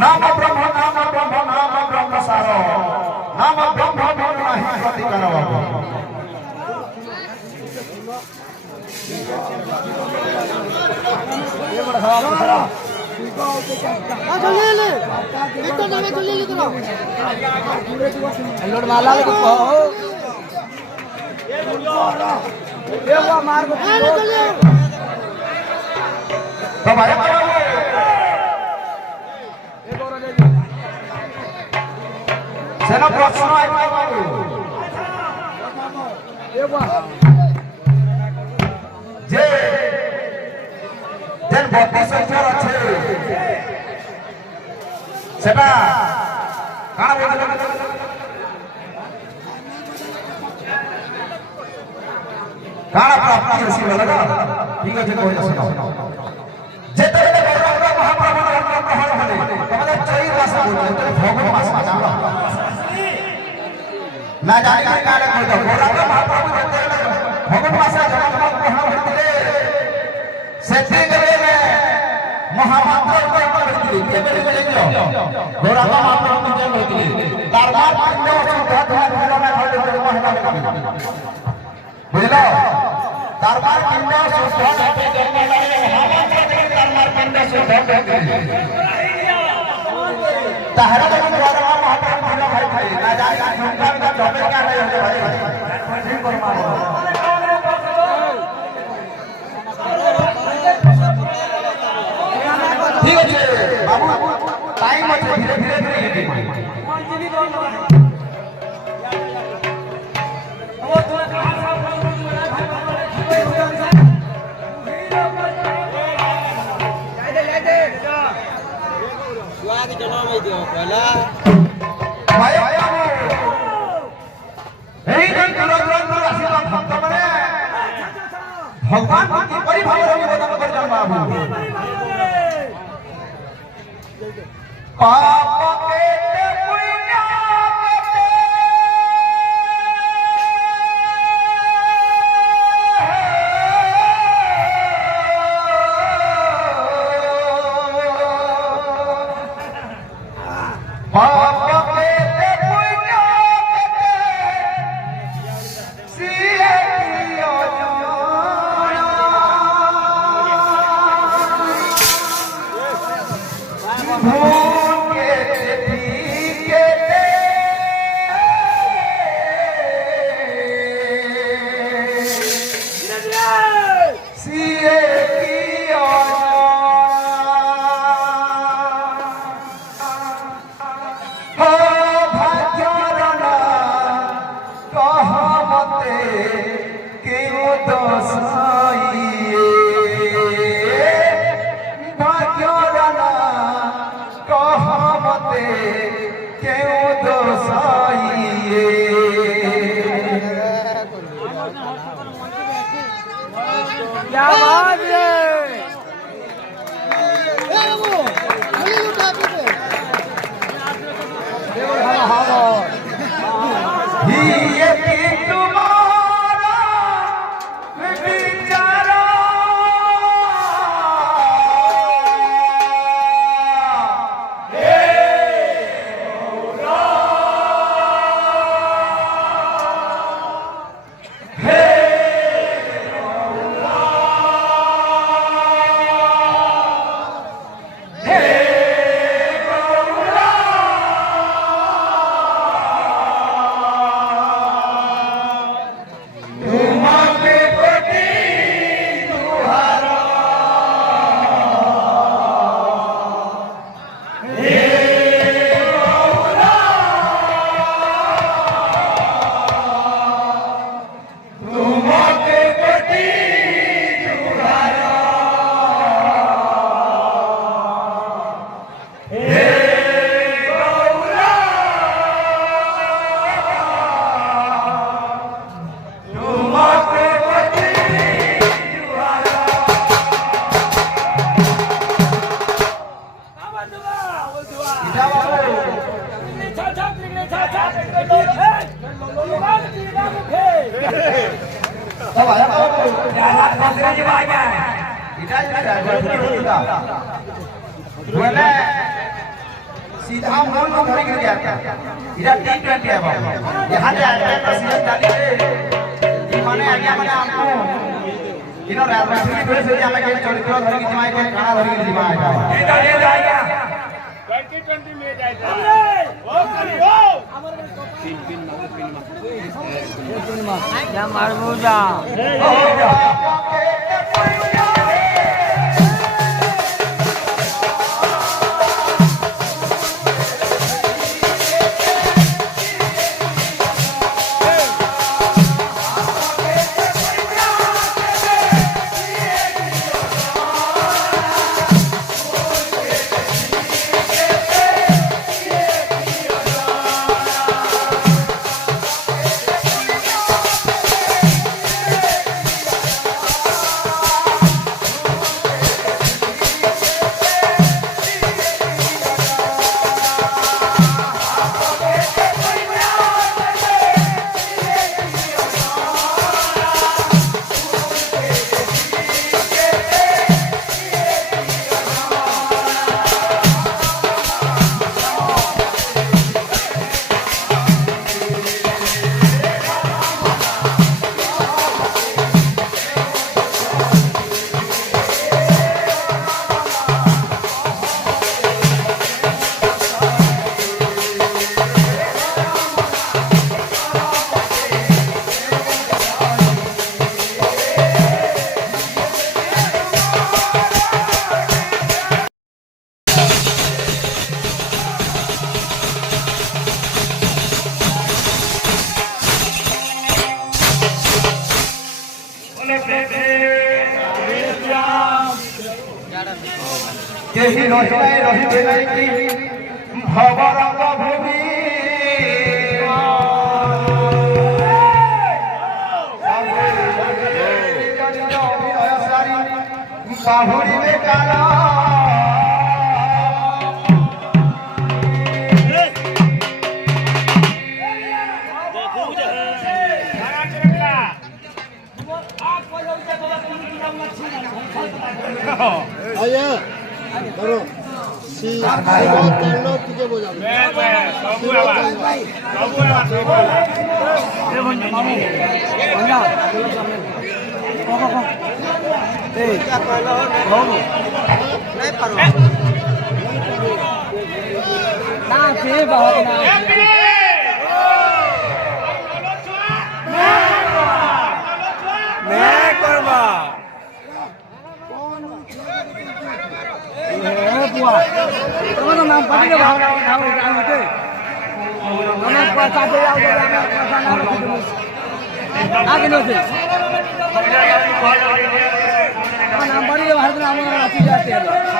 नाम ब्रह्म सारो नाम ब्रह्म नहीं प्रतिकार सेना प्रश्न जे जेन 32 अक्षर আছে সেটা কানা বলে কানা প্রাপ্তি হইছে বলগা ঠিক আছে কই শোনো যেতে যেতে মহাপ্রভু গ্রহণ হলে তোমাদের চৈত মাস বলতে ভগবান মাস জানো না জানি কারে কই দাও গোরা মহাপ্রভু যেতে ভগবান মাস গ্রহণ হলে সেতে গলে महामंत्र के बेले बेले गोरा महाप्रभु के होती दरबार पिंड सुधा धर्म में खड़े होते महिला बुझलो दरबार पिंड सुधा के करने वाले महामंत्र के दरबार पिंड सुधा होते तहरा तो गोरा महाप्रभु के भाई भाई ना जाने झुमका में ढोबे क्या नहीं होते भाई ठीक परमात्मा ठीक है बाबू टाइम আছে ধীরে ধীরে ধীরে स्वाद चलो मैं दियो पहला भाई बाबू এই দিন গ্রন্থ আশীর্বাদ ভক্ত মানে ভগবান কি পরিভাবে নিবেদন করছেন বাবু पाप के पुण्य पाप के पुण्य सिए कियो क्या बात है बोले सीधा मोन में धरी गिर जाता इधर T20 है बाबू यहाँ से आगे का सीधा डाली ये माने आगे माने आपको इनो राजनीति थोड़े से हमें के चरित्र धरी की दिमाग के काना धरी की दिमाग ये जाएगा 2020 में जाएगा ओ करियो तीन या मारबो जा केही रही नहीं कि भवरंग भूमि बाहुरी में काला आया करो सी तेलो तुझे बोला बाबू ए बंजा मामू बंजा ए क्या कहलो बाबू नहीं पारो ना से बहुत ना मैं करवा तुम्हारा नाम पति के भाव नाम होते हमें पैसा दे आओ पैसा नाम आगे नो से नाम बड़ी भारत नाम राशि जाते हैं